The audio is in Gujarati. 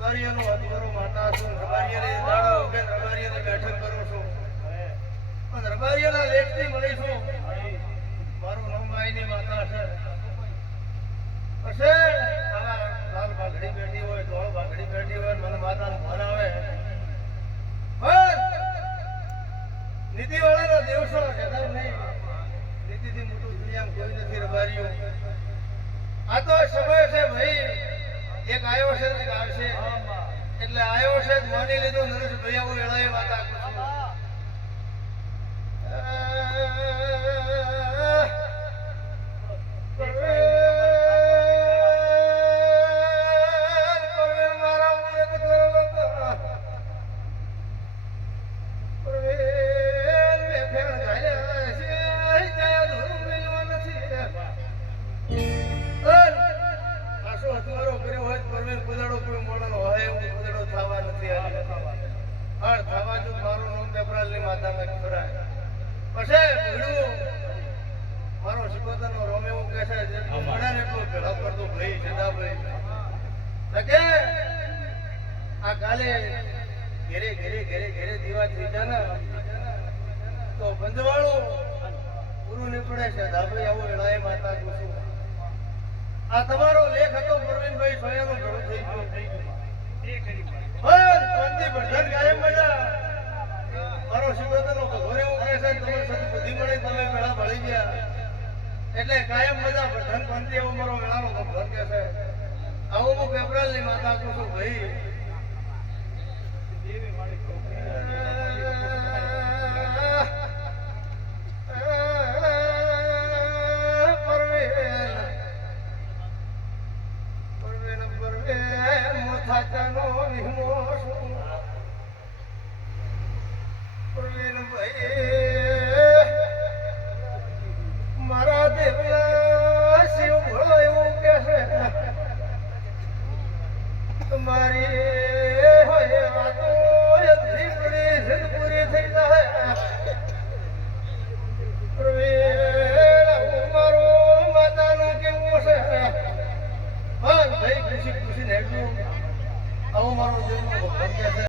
અધવારો માતા છું રબારીઓને દાડો કરું છું. પણ રબારીઓના લેખથી મળી મારું નામ માયની માતા છે. હશે? લાલ ભાગડી બેઠી હોય, ધોળ ભાગડી બેઠી હોય, મને માતાનું આવે. પણ દિવસો કદાચ નહીં. નીતિથી મોટું દુનિયામાં નથી રબારીઓ આ તો સમય છે ભાઈ. એટલે આવ્યો છે માની લીધો નરેશ ભાઈ આવું વેળાએ વાત આપું છું. પરવેન મારા મુરત કરેલો તો. પરવેન મેં ફેણ ઘાલ્યા છે, ત્યાં ધૂળ મિલવા નથી. અન આસો હથવારો કર્યો હોય તો પરવેન કુદાડો કોઈ મોડો હોય એવું કુદાડો થવા છે જેટલું મળે ભેળો માતા ગુસું. આ તમારો લેખ હતો પ્રવીણભાઈ સોયાનો ઘણો થઈ ગયો. એટલે કાયમ મજા, ભજન પંથી એવો મારો મેળાનો ભગવાન કે છે. આવું હું પેપરાલની માતા કહું છું ભાઈ